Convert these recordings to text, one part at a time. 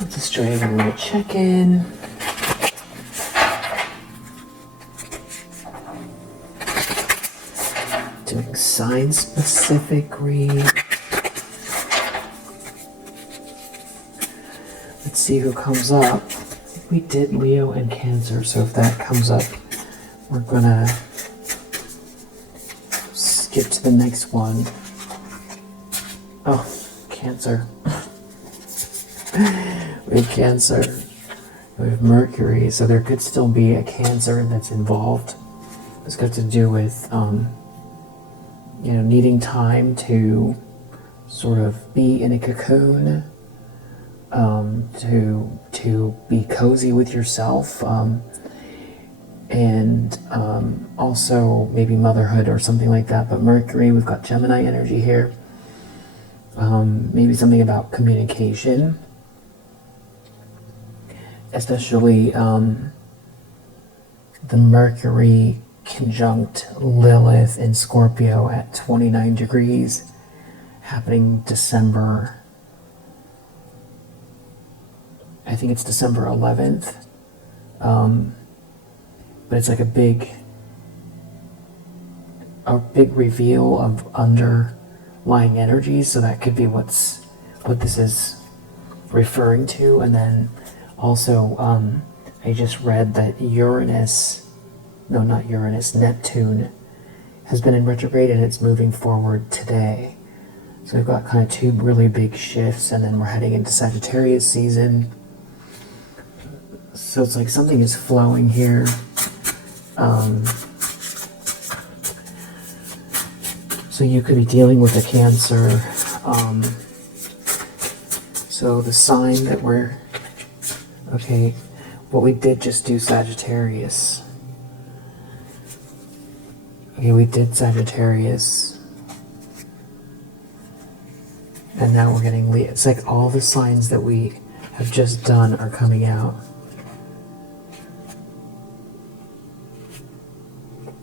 Let's just try a little check-in. Doing sign-specific read. Let's see who comes up. We did Leo and Cancer, so if that comes up, we're gonna skip to the next one. Oh, Cancer. We have Cancer. We have Mercury, so there could still be a Cancer that's involved. It's got to do with, needing time to sort of be in a cocoon, to be cozy with yourself, and also maybe motherhood or something like that. But Mercury, we've got Gemini energy here. Maybe something about communication, especially the Mercury conjunct Lilith in Scorpio at 29 degrees, happening December, I think it's December 11th, but it's like a big reveal of underlying energies, so that could be what this is referring to. And then also, I just read that Neptune has been in retrograde and it's moving forward today. So we've got kind of two really big shifts, and then we're heading into Sagittarius season. So it's like something is flowing here. So you could be dealing with a Cancer. So the sign that what we did just do Sagittarius. Okay, we did Sagittarius. And now we're getting Leo. It's like all the signs that we have just done are coming out.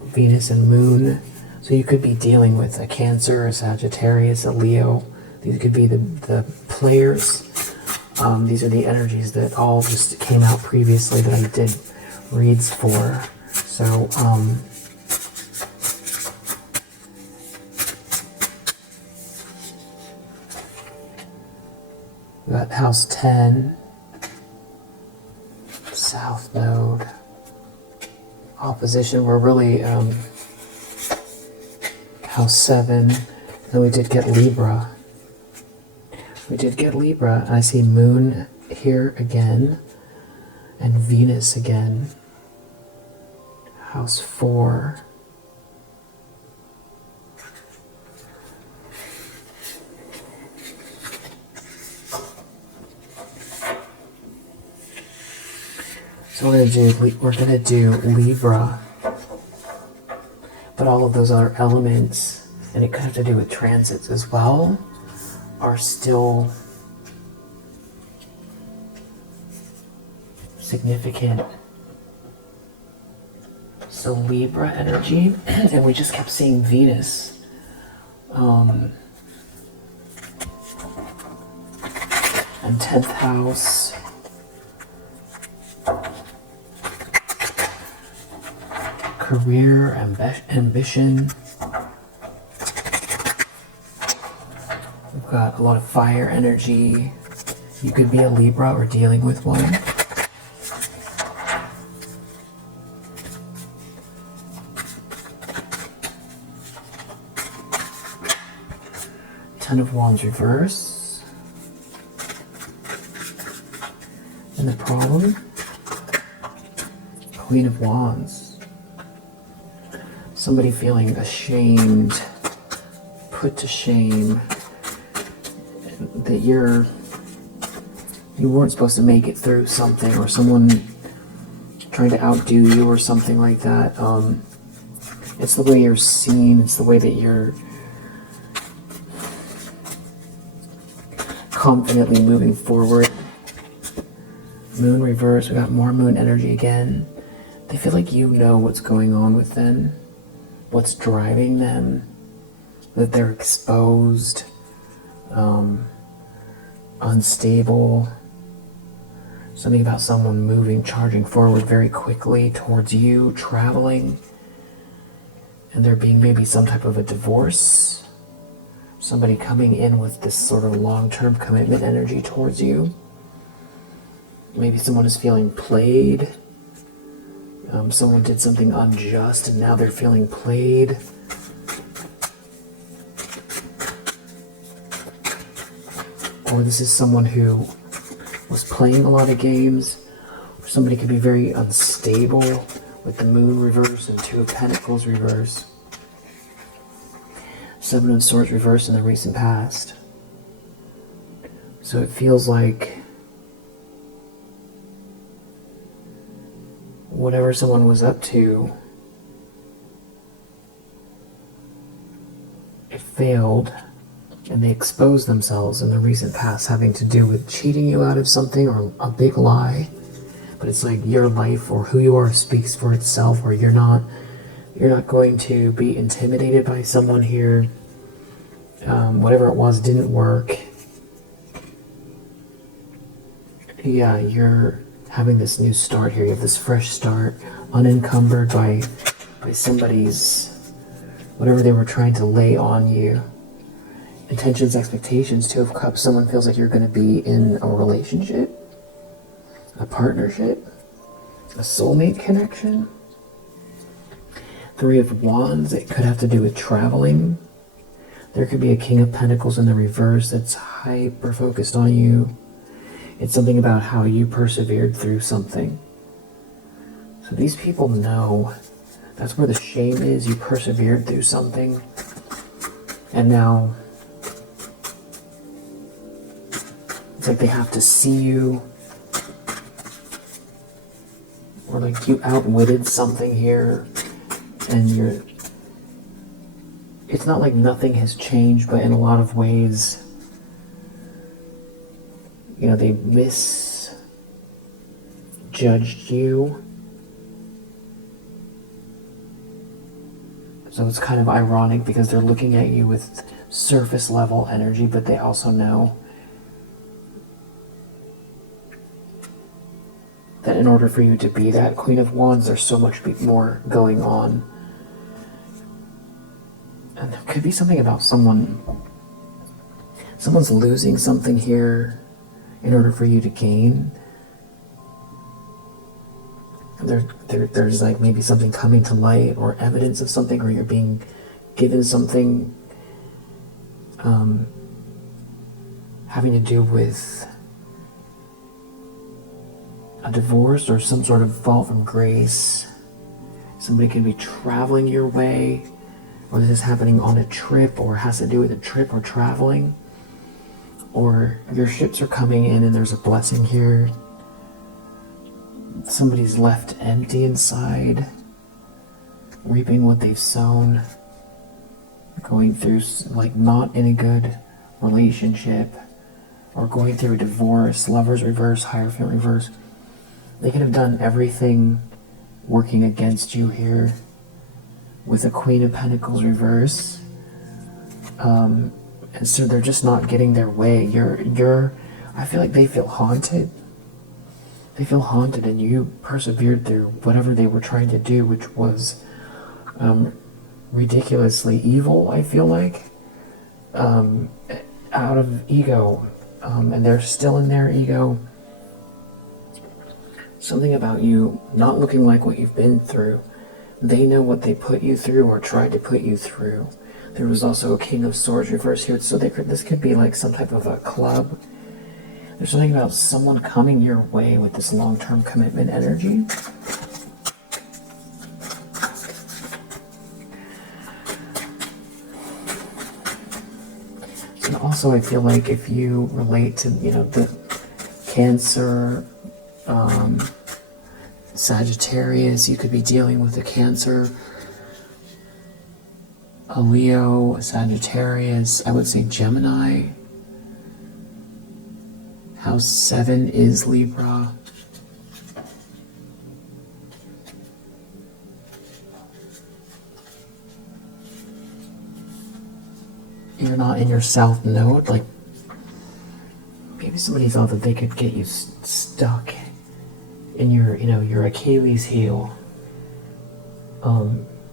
Venus and Moon. So you could be dealing with a Cancer, a Sagittarius, a Leo. These could be the players. These are the energies that all just came out previously that I did reads for. So, we got House 10, South Node, opposition. We're really House 7, and we did get Libra. And I see Moon here again, and Venus again. House 4. So we're gonna do Libra, but all of those other elements, and it could have to do with transits as well, are still significant. So Libra energy, and we just kept seeing Venus. And 10th house. Career, ambition. We've got a lot of fire energy. You could be a Libra or dealing with one. Ten of Wands reverse. And the problem? Queen of Wands. Somebody feeling ashamed, put to shame, that you weren't supposed to make it through something, or someone trying to outdo you or something like that. It's the way you're seen, it's the way that you're confidently moving forward. Moon reverse, we got more Moon energy again. They feel like you know what's going on with them, what's driving them, that they're exposed, unstable, Something about someone moving, charging forward very quickly towards you, traveling, and there being maybe some type of a divorce. Somebody coming in with this sort of long-term commitment energy towards you. Maybe someone is feeling played. Someone did something unjust and now they're feeling played. Or this is someone who was playing a lot of games. Or somebody could be very unstable with the Moon reverse and Two of Pentacles reverse. Seven of Swords reverse in the recent past. So it feels like whatever someone was up to, it failed, and they exposed themselves in the recent past, having to do with cheating you out of something or a big lie. But it's like your life or who you are speaks for itself, or you're not going to be intimidated by someone here. Whatever it was didn't work. Yeah, you're having this new start here. You have this fresh start, unencumbered by somebody's, whatever they were trying to lay on you. Intentions, expectations, Two of Cups. Someone feels like you're going to be in a relationship, a partnership, a soulmate connection. Three of Wands. It could have to do with traveling. There could be a King of Pentacles in the reverse that's hyper focused on you. It's something about how you persevered through something. So these people know that's where the shame is. You persevered through something. And now it's like they have to see you. Or like you outwitted something here. And it's not like nothing has changed, but in a lot of ways, you know, they misjudged you. So it's kind of ironic because they're looking at you with surface level energy, but they also know that in order for you to be that Queen of Wands, there's so much more going on. And there could be something about someone's losing something here in order for you to gain. There's like maybe something coming to light or evidence of something, or you're being given something having to do with a divorce or some sort of fall from grace. Somebody can be traveling your way, or this is happening on a trip, or has to do with a trip or traveling. Or your ships are coming in and there's a blessing here. Somebody's left empty inside, reaping what they've sown, going through, like, not in a good relationship, or going through a divorce, Lovers reverse, Hierophant reverse. They could have done everything working against you here with a Queen of Pentacles reverse. And so they're just not getting their way. I feel like they feel haunted. They feel haunted, and you persevered through whatever they were trying to do, which was ridiculously evil, I feel like, out of ego. And they're still in their ego. Something about you not looking like what you've been through. They know what they put you through or tried to put you through. There was also a King of Swords reverse here, so this could be like some type of a club. There's something about someone coming your way with this long-term commitment energy. And also I feel like if you relate to, you know, the Cancer, Sagittarius, you could be dealing with a Cancer, a Leo, a Sagittarius, I would say Gemini. House 7 is Libra. You're not in your south node, like maybe somebody thought that they could get you stuck in your Achilles heel,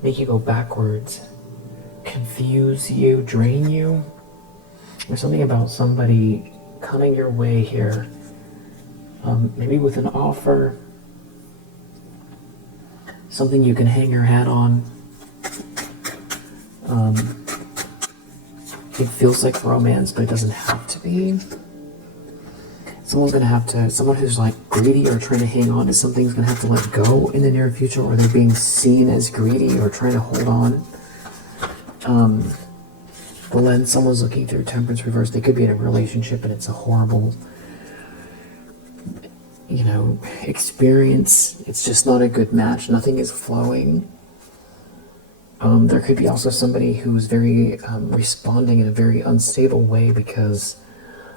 make you go backwards, confuse you, drain you. There's something about somebody coming your way here, maybe with an offer, something you can hang your hat on. It feels like romance, but it doesn't have to be. Someone who's like greedy or trying to hang on to something's gonna have to let go in the near future, or they're being seen as greedy or trying to hold on. Well, then someone's looking through Temperance reverse. They could be in a relationship and it's a horrible, experience. It's just not a good match. Nothing is flowing. There could be also somebody who's very responding in a very unstable way because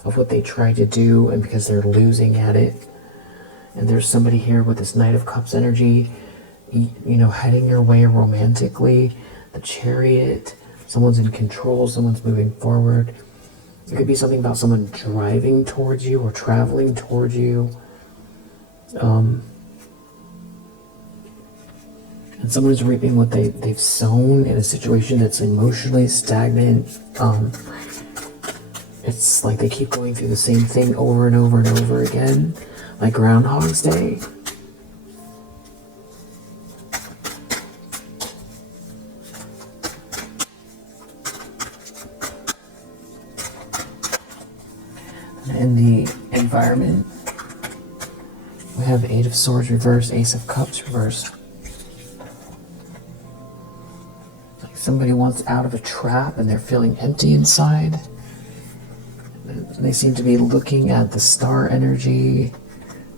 of what they tried to do and because they're losing at it. And there's somebody here with this Knight of Cups energy, heading your way romantically. The Chariot, someone's in control, someone's moving forward. It could be something about someone driving towards you or traveling towards you. And someone is reaping what they've sown in a situation that's emotionally stagnant. It's like they keep going through the same thing over and over and over again, like Groundhog's Day. In the environment, we have Eight of Swords reverse, Ace of Cups reverse. Like somebody wants out of a trap and they're feeling empty inside. They seem to be looking at the star energy,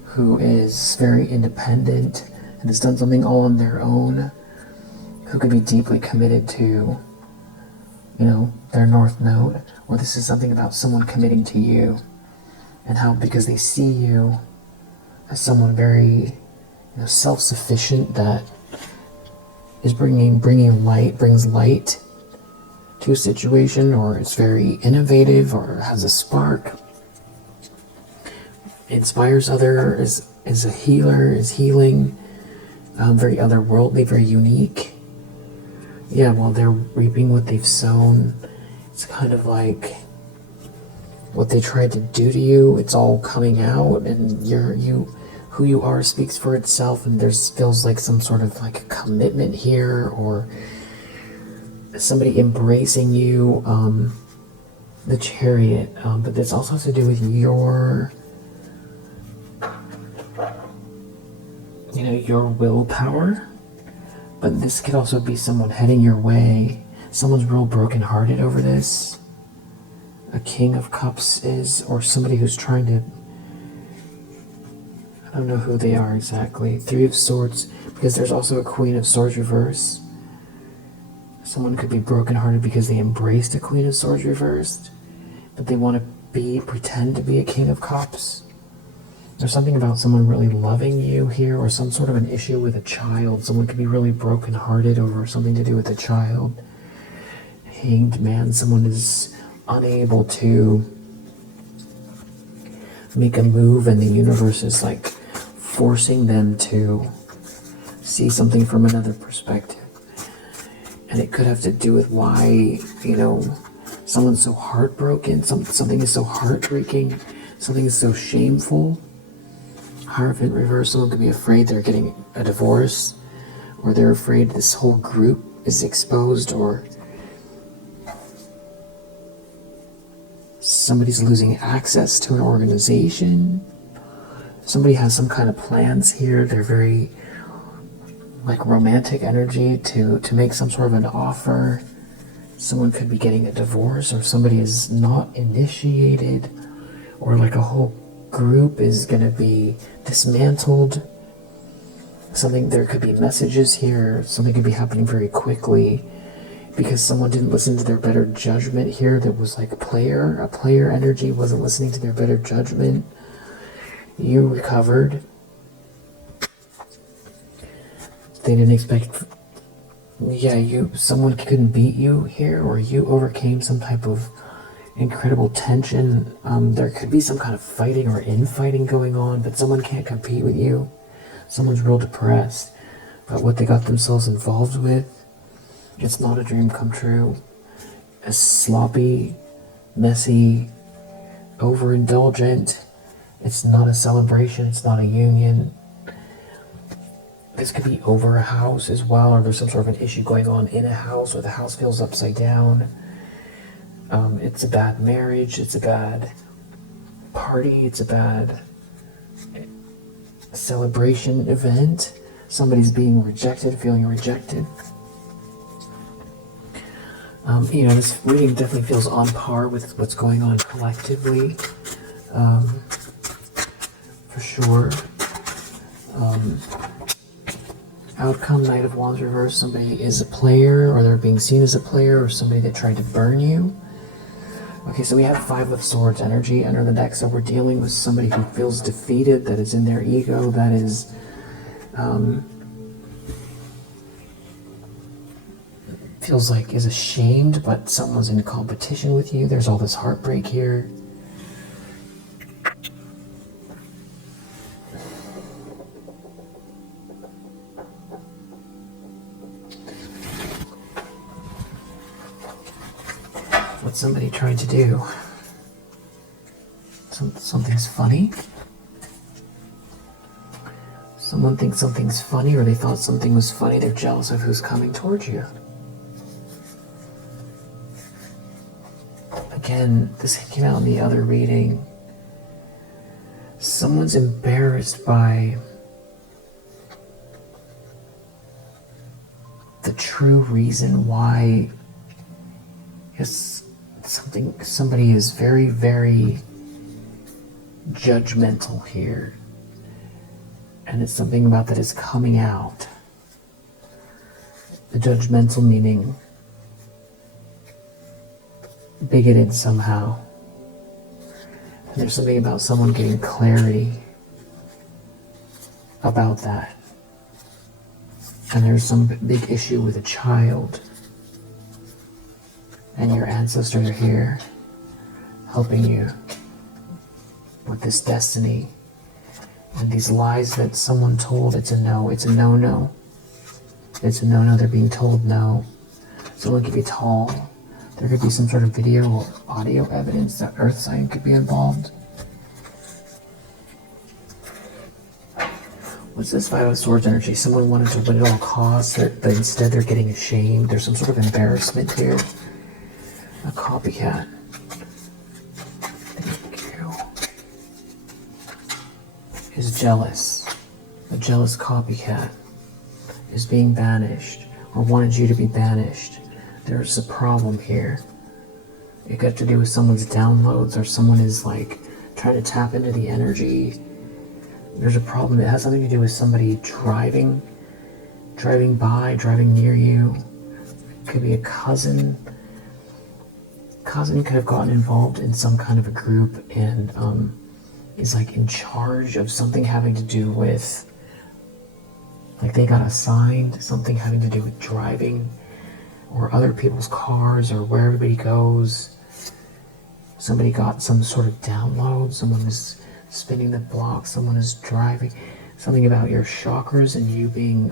who is very independent and has done something all on their own, who could be deeply committed to, their North Node. Or this is something about someone committing to you, and how, because they see you as someone very, self-sufficient, that is brings light to a situation, or is very innovative, or has a spark, inspires others, is a healer, is healing, very otherworldly, very unique. Yeah, while they're reaping what they've sown, it's kind of like what they tried to do to you, it's all coming out, and who you are speaks for itself, and feels like some sort of like a commitment here, or somebody embracing you. The Chariot, but this also has to do with your willpower, but this could also be someone heading your way. Someone's real brokenhearted over this. A King of Cups is, or somebody who's trying to, I don't know who they are exactly. Three of Swords, because there's also a Queen of Swords reversed. Someone could be brokenhearted because they embraced a Queen of Swords reversed, but they want to pretend to be a King of Cups. There's something about someone really loving you here, or some sort of an issue with a child. Someone could be really brokenhearted over something to do with a child. Hanged Man, someone is unable to make a move, and the universe is like forcing them to see something from another perspective. And it could have to do with why, someone's so heartbroken, something is so heartbreaking, something is so shameful. Hierophant reverse, someone could be afraid they're getting a divorce, or they're afraid this whole group is exposed, or somebody's losing access to an organization. Somebody has some kind of plans here. They're very like romantic energy to make some sort of an offer. Someone could be getting a divorce, or somebody is not initiated, or like a whole group is going to be dismantled. There could be messages here. Something could be happening very quickly because someone didn't listen to their better judgment here. That was like a player energy wasn't listening to their better judgment. You recovered. They didn't expect, someone couldn't beat you here, or you overcame some type of incredible tension. There could be some kind of fighting or infighting going on, but someone can't compete with you. Someone's real depressed about what they got themselves involved with. It's not a dream come true. A sloppy, messy, overindulgent. It's not a celebration. It's not a union. This could be over a house as well, or there's some sort of an issue going on in a house, or the house feels upside down. It's a bad marriage. It's a bad party. It's a bad celebration event. Somebody's being rejected, feeling rejected. This reading definitely feels on par with what's going on collectively, for sure. Outcome, Knight of Wands reverse. Somebody is a player, or they're being seen as a player, or somebody that tried to burn you. Okay, so we have Five of Swords energy under the deck, so we're dealing with somebody who feels defeated, that is in their ego, that is feels like is ashamed, but someone's in competition with you. There's all this heartbreak here. What's somebody trying to do? Something's funny? Someone thinks something's funny, or they thought something was funny. They're jealous of who's coming towards you. Again, this came out in the other reading. Someone's embarrassed by the true reason why somebody is very, very judgmental here. And it's something about that is coming out. The judgmental meaning bigoted somehow. And there's something about someone getting clarity about that. And there's some big issue with a child. And your ancestors are here helping you with this destiny. And these lies that someone told, it's a no, it's a no-no. It's a no-no, they're being told no. Someone could be tall. There could be some sort of video or audio evidence that earth sign could be involved. What's this Five of Swords energy? Someone wanted to win at all costs, but instead they're getting ashamed. There's some sort of embarrassment here. A copycat. Thank you. Is jealous. A jealous copycat is being banished, or wanted you to be banished. There's a problem here. It got to do with someone's downloads, or someone is like trying to tap into the energy. There's a problem. It has something to do with somebody driving by, driving near you. It could be a cousin. Cousin could have gotten involved in some kind of a group and is like in charge of something having to do with, like they got assigned something having to do with driving or other people's cars or where everybody goes. Somebody got some sort of download. Someone is spinning the block. Someone is driving. Something about your chakras and you being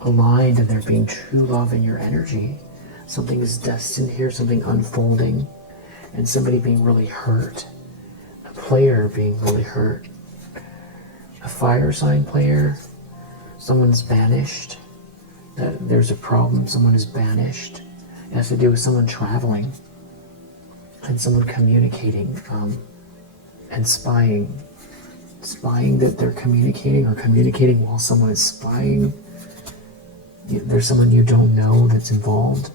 aligned, and there being true love in your energy. Something is destined here, something unfolding, and somebody being really hurt. A player being really hurt. A fire sign player. Someone's banished. There's a problem. Someone is banished. It has to do with someone traveling and someone communicating and spying. Spying that they're communicating, or communicating while someone is spying. There's someone you don't know that's involved.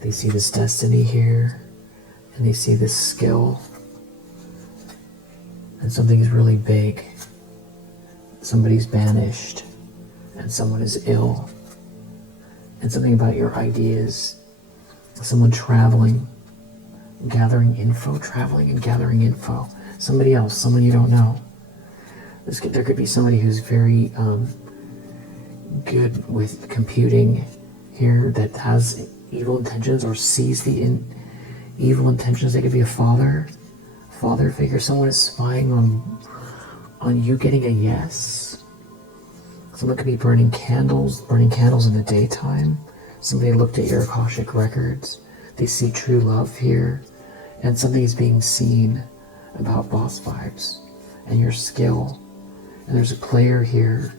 They see this destiny here, and they see this skill, and something is really big. Somebody's banished, and someone is ill, and something about your ideas. Someone traveling, gathering info, traveling and gathering info. Somebody else, someone you don't know. There could be somebody who's very good with computing here, that has evil intentions or sees the evil intentions. They could be a father figure. Someone is spying on you getting a yes. Someone could be burning candles in the daytime. Somebody looked at your Akashic records. They see true love here. And something is being seen about boss vibes and your skill. And there's a player here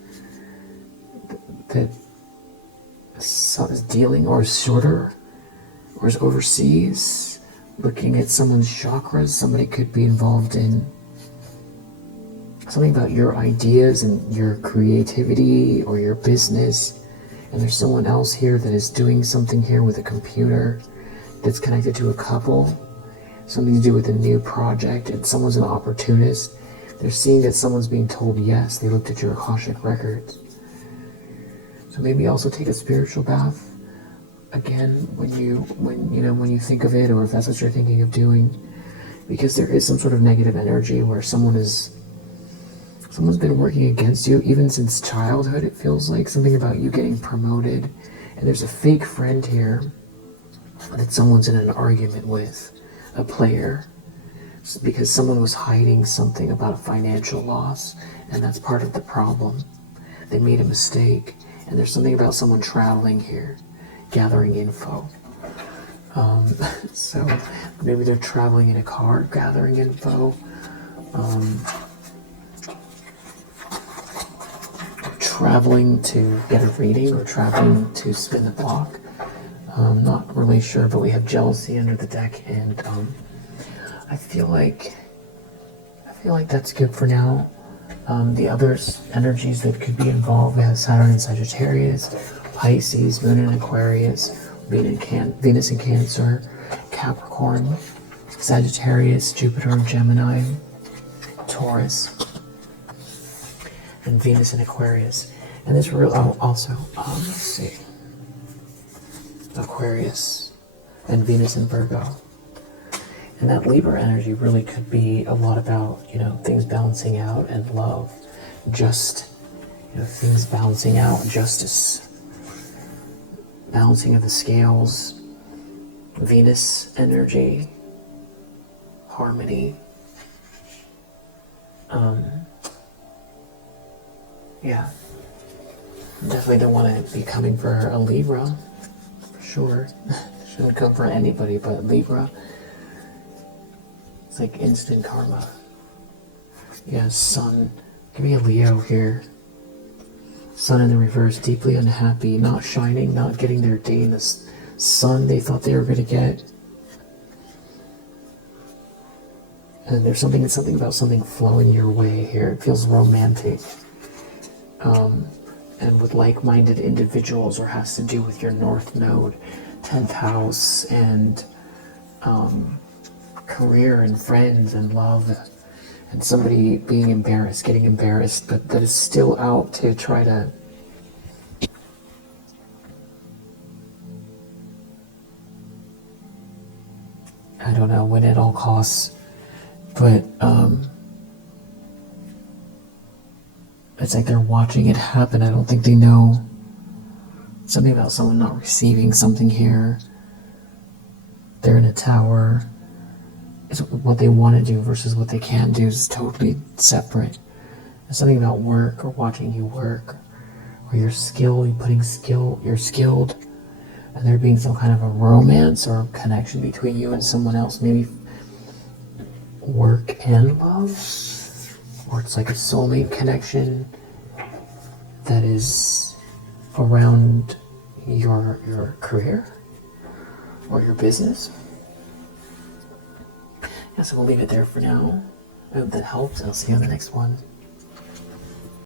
that is dealing or is shorter or is overseas looking at someone's chakras. Somebody could be involved in something about your ideas and your creativity or your business. And there's someone else here that is doing something here with a computer that's connected to a couple. Something to do with a new project, and someone's an opportunist. They're seeing that someone's being told yes. They looked at your Akashic records. So maybe also take a spiritual bath again when you think of it, or if that's what you're thinking of doing, because there is some sort of negative energy where someone's been working against you even since childhood. It feels like something about you getting promoted, and there's a fake friend here that someone's in an argument with, a player, because someone was hiding something about a financial loss, and that's part of the problem. They made a mistake, and there's something about someone traveling here, gathering info. So maybe they're traveling in a car, gathering info. Traveling to get a reading, or traveling to spin the block. Not really sure, but we have jealousy under the deck, and I feel like that's good for now. The other energies that could be involved, we have Saturn in Sagittarius, Pisces, Moon in Aquarius, Venus in Cancer, Capricorn, Sagittarius, Jupiter in Gemini, Taurus, and Venus in Aquarius. And this also, let's see, Aquarius and Venus in Virgo. And that Libra energy really could be a lot about, things balancing out and love. Things balancing out, justice, balancing of the scales, Venus energy, harmony. Yeah. Definitely don't want to be coming for a Libra, for sure. Shouldn't come for anybody but Libra. It's like instant karma. Yeah, Sun. Give me a Leo here. Sun in the reverse, deeply unhappy, not shining, not getting their day in the sun they thought they were going to get. And there's something about something flowing your way here. It feels romantic. And with like-minded individuals, or has to do with your North Node, 10th house, and career and friends and love, and somebody being embarrassed, getting embarrassed, but that is still out to try to I don't know, win at all costs, but it's like they're watching it happen. I don't think they know. Something about someone not receiving something here. They're in a tower. It's what they want to do versus what they can do is totally separate. There's something about work, or watching you work, or your skill, you're skilled, and there being some kind of a romance or connection between you and someone else, maybe work and love. Or it's like a soulmate connection that is around your career or your business. Yeah, so we'll leave it there for now. I hope that helps, and I'll see you on the next one.